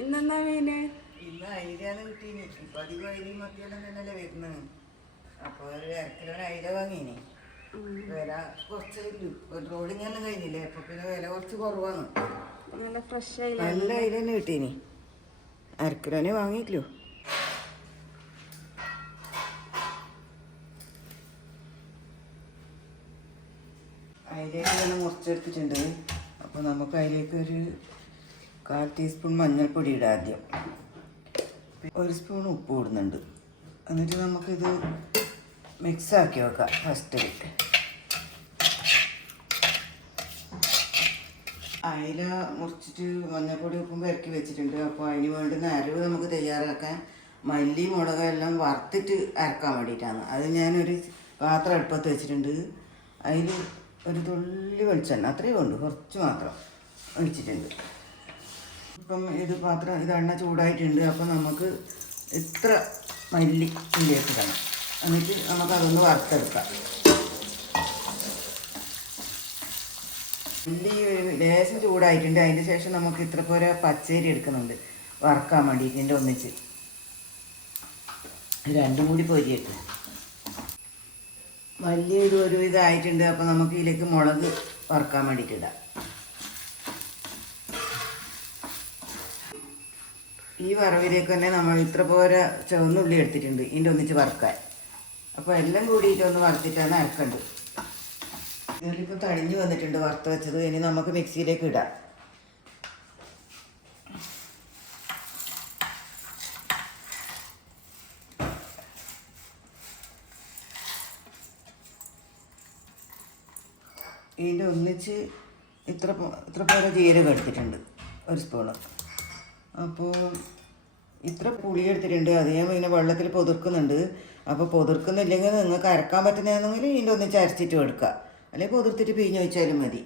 ഇന്നെന്നാ മീന്? ഇന്ന് അയിലാണ് കിട്ടീന്. ഇപ്പൊ അധികം അയിലും മത്തിയെല്ലാം തന്നെയല്ലേ വരുന്നത്. അപ്പൊ ഒരു അരക്കിലോ അയില വാങ്ങീനി. വില കുറച്ച് ട്രോളിങ് ഒന്നും കഴിഞ്ഞില്ലേ, അപ്പൊ പിന്നെ വില കുറച്ച് കുറവാണ്. നല്ല ഫ്രഷ് അയില, നല്ല അയില തന്നെ കിട്ടീനി. അരക്കിലോനെ വാങ്ങിയില്ലോ. അതിലേക്ക് തന്നെ മുറിച്ചെടുത്തിട്ടുണ്ട്. അപ്പോൾ നമുക്ക് അതിലേക്ക് ഒരു 1/4 ടീസ്പൂൺ മഞ്ഞൾപ്പൊടി ഇടാം ആദ്യം. 1 സ്പൂൺ ഉപ്പ് ഇടുന്നുണ്ട്. എന്നിട്ട് നമുക്കിത് മിക്സാക്കി വെക്കാം. ഫസ്റ്റ് അയില മുറിച്ചിട്ട് മഞ്ഞൾപ്പൊടി ഉപ്പും പെരക്കി വെച്ചിട്ടുണ്ട്. അപ്പോൾ അതിന് വേണ്ടുന്ന അരവ് നമുക്ക് തയ്യാറാക്കാൻ മല്ലി മുളക് എല്ലാം വറുത്തിട്ട് അരക്കാൻ വേണ്ടിയിട്ടാണ്. അത് ഞാനൊരു പാത്രം അടുപ്പത്ത് വെച്ചിട്ടുണ്ട്. അതിൽ ഒരു തുള്ളി വെളിച്ചെണ്ണ, അത്രയേ വേണ്ടു, കുറച്ച് മാത്രം ഒഴിച്ചിട്ടുണ്ട്. ഇപ്പം ഇത് എണ്ണ ചൂടായിട്ടുണ്ട്. അപ്പം നമുക്ക് ഇത്ര മല്ലി ഇതിലേക്ക് ഇടണം. എന്നിട്ട് നമുക്കതൊന്ന് വറുത്തെടുക്കാം. മല്ലി ലേശം ചൂടായിട്ടുണ്ട്. അതിന് ശേഷം നമുക്ക് ഇത്ര പോലെ പച്ചരി എടുക്കുന്നുണ്ട് വറുക്കാൻ വേണ്ടിയിട്ട്. ഇതിൻ്റെ ഒന്നിച്ച് രണ്ടും കൂടി പൊരിയിട്ട് മല്ലി ഒരു ഇതായിട്ടുണ്ട്. അപ്പോൾ നമുക്ക് ഇതിലേക്ക് മുളക് വറുക്കാൻ വേണ്ടിയിട്ടിടാം. ഈ വറവിലേക്ക് തന്നെ നമ്മൾ ഇത്ര പോലെ ചുവന്നുള്ളി എടുത്തിട്ടുണ്ട് ഇതിൻ്റെ ഒന്നിച്ച് വറുക്കാൻ. അപ്പോൾ എല്ലാം കൂടിയിട്ടൊന്ന് വറുത്തിട്ടാണ് അരക്കേണ്ടത്. ഇതിലിപ്പോൾ തണിഞ്ഞ് വന്നിട്ടുണ്ട് വറുത്ത് വെച്ചത്. ഇനി നമുക്ക് മിക്സിയിലേക്ക് ഇടാം. ഇതിൻ്റെ ഒന്നിച്ച് ഇത്ര പോലെ ജീരകം എടുത്തിട്ടുണ്ട്, 1 സ്പൂണ്. അപ്പോൾ ഇത്ര പുളി എടുത്തിട്ടുണ്ട്. അത് ഞാൻ പിന്നെ വെള്ളത്തിൽ പൊതിർക്കുന്നുണ്ട്. അപ്പോൾ പൊതിർക്കുന്നില്ലെങ്കിൽ നിങ്ങൾക്ക് അരക്കാൻ പറ്റുന്നതെങ്കിൽ ഇതിൻ്റെ ഒന്നിച്ച് അരച്ചിട്ട് എടുക്കുക, അല്ലെങ്കിൽ പൊതിർത്തിട്ട് പിഴിഞ്ഞ് വെച്ചാലും മതി.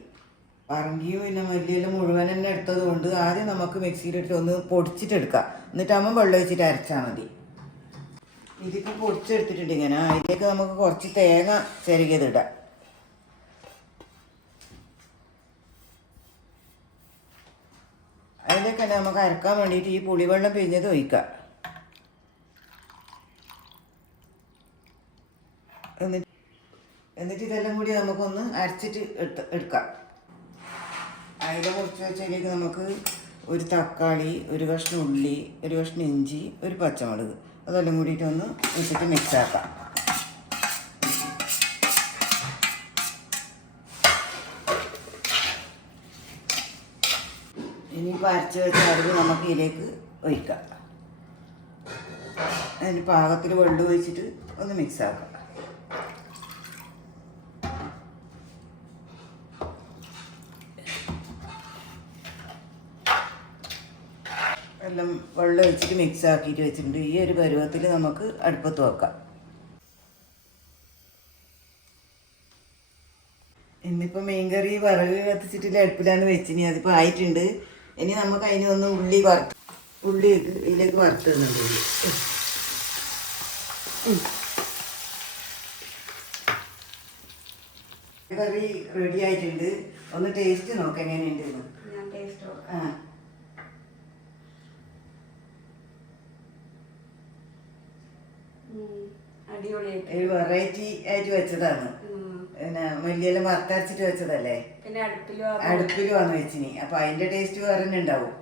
പറങ്കിയും പിന്നെ മല്ലിയെല്ലാം മുഴുവൻ തന്നെ എടുത്തത് കൊണ്ട് ആദ്യം നമുക്ക് മിക്സിയിലിട്ട് ഒന്ന് പൊടിച്ചിട്ടെടുക്കാം. എന്നിട്ടാകുമ്പോൾ വെള്ളം ഒഴിച്ചിട്ട് അരച്ചാൽ മതി. ഇതിപ്പോൾ പൊടിച്ചെടുത്തിട്ടുണ്ട് ഇങ്ങനെ. അതിലേക്ക് നമുക്ക് കുറച്ച് തേങ്ങ ചിരകിയതിടാം. അതിലേക്ക് തന്നെ നമുക്ക് അരക്കാൻ വേണ്ടിയിട്ട് ഈ പുളിവെള്ളം പിഴിഞ്ഞത് ഒഴിക്കാം. എന്നിട്ട് ഇതെല്ലാം കൂടി നമുക്കൊന്ന് അരച്ചിട്ട് എടുക്കാം. അയില മുറിച്ച് വെച്ചതിലേക്ക് നമുക്ക് ഒരു തക്കാളി, ഒരു കഷ്ണം ഉള്ളി, ഒരു കഷ്ണം ഇഞ്ചി, ഒരു പച്ചമുളക്, അതെല്ലാം കൂടിയിട്ടൊന്ന് ഇട്ടിട്ട് മിക്സാക്കാം. ഇനിയിപ്പോൾ അരച്ച് വെച്ച അരവ് നമുക്ക് ഇതിലേക്ക് ഒഴിക്കാം. അതിന് പാകത്തിൽ വെള്ളം ഒഴിച്ചിട്ട് ഒന്ന് മിക്സാക്കാം. എല്ലാം വെള്ളം ഒഴിച്ചിട്ട് മിക്സ് ആക്കിയിട്ട് വെച്ചിട്ടുണ്ട്. ഈ ഒരു പരുവത്തിൽ നമുക്ക് അടുപ്പത്ത് വെക്കാം. ഇന്നിപ്പോൾ മീൻകറി വിറക് കത്തിച്ചിട്ടില്ല, അടുപ്പിലാണ് വെച്ചിനി. അതിപ്പോൾ ആയിട്ടുണ്ട്. ഇനി നമുക്ക് അതിനൊന്ന് ഉള്ളി ഇതിലേക്ക് വറുത്തുന്നുണ്ട്. കറി റെഡി ആയിട്ടുണ്ട്. ഒന്ന് ടേസ്റ്റ് നോക്കാം എങ്ങനെയുണ്ടെന്ന്. ആ, ഒരു വെറൈറ്റി ആയിട്ട് വെച്ചതാണ്. പിന്നെ മല്ലിയെല്ലാം വറുത്തരച്ചിട്ട് വെച്ചതല്ലേ, അടുപ്പിൽ വന്ന് വെച്ചിനി. അപ്പൊ അതിന്റെ ടേസ്റ്റ് വേറെ തന്നെ ഉണ്ടാവും.